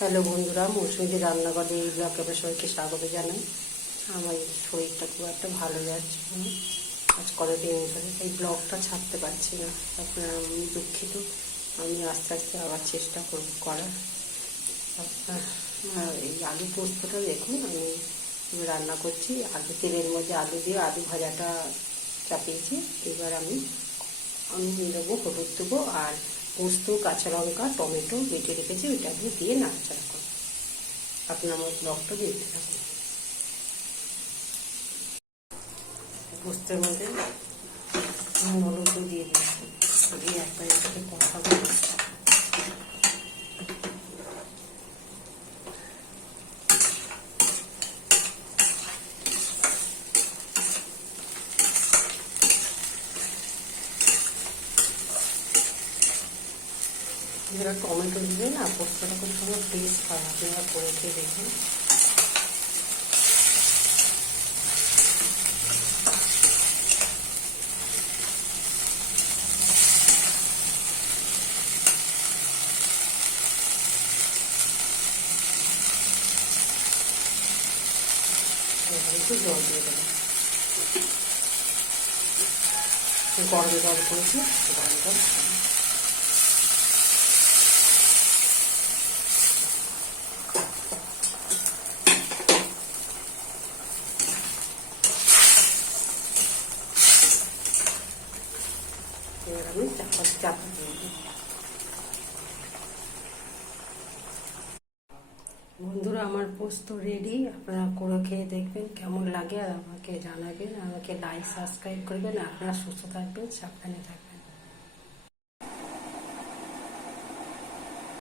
Hello বন্ধুরা, মৌসুমী রান্নাঘরে এই ব্লগে আপনার সবাইকে স্বাগত জানাই। আমার শরীরটা খুব একটা ভালো যাচ্ছে না, আজ কতদিন ধরে এই ব্লগটা ছাড়তে পারছি না। আপনার আমি দুঃখিত। আমি আস্তে আস্তে আবার চেষ্টা করব করার। আপনার এই আলু পোস্তটা দেখুন, আমি রান্না করছি। আলু তেলের মধ্যে আলু দিয়ে আলু ভাজাটা চাপিয়েছি। এবার আমি দেবো, হলুদ দেবো, আর পোস্ত, কাঁচা লঙ্কা, টমেটো বেটে রেখেছি, ওইটা আমি দিয়ে নাড়াচাড়া করব। আপনার আমার ব্লগটা দেখতে থাকুন। পোস্তের মধ্যে হলুদ দিয়ে দিচ্ছি, দিয়ে একবার এটাকে কষাবো। এবার টমেটো দিলে না পোস্তটা খুব সুন্দর টেস্ট হয়। আপনারা করে খেয়ে দেখুন। একটু জল দিয়ে দেবো, গরম জল করেছি, গরম জল এবার আমি চাপা দিয়ে দিই। বন্ধুরা, আমার পোস্ত রেডি। আপনারা করে খেয়ে দেখবেন কেমন লাগে, আর আমাকে জানাবেন। আমাকে লাইক সাবস্ক্রাইব করবেন। আপনারা সুস্থ থাকবেন, সাবধানে থাকবেন।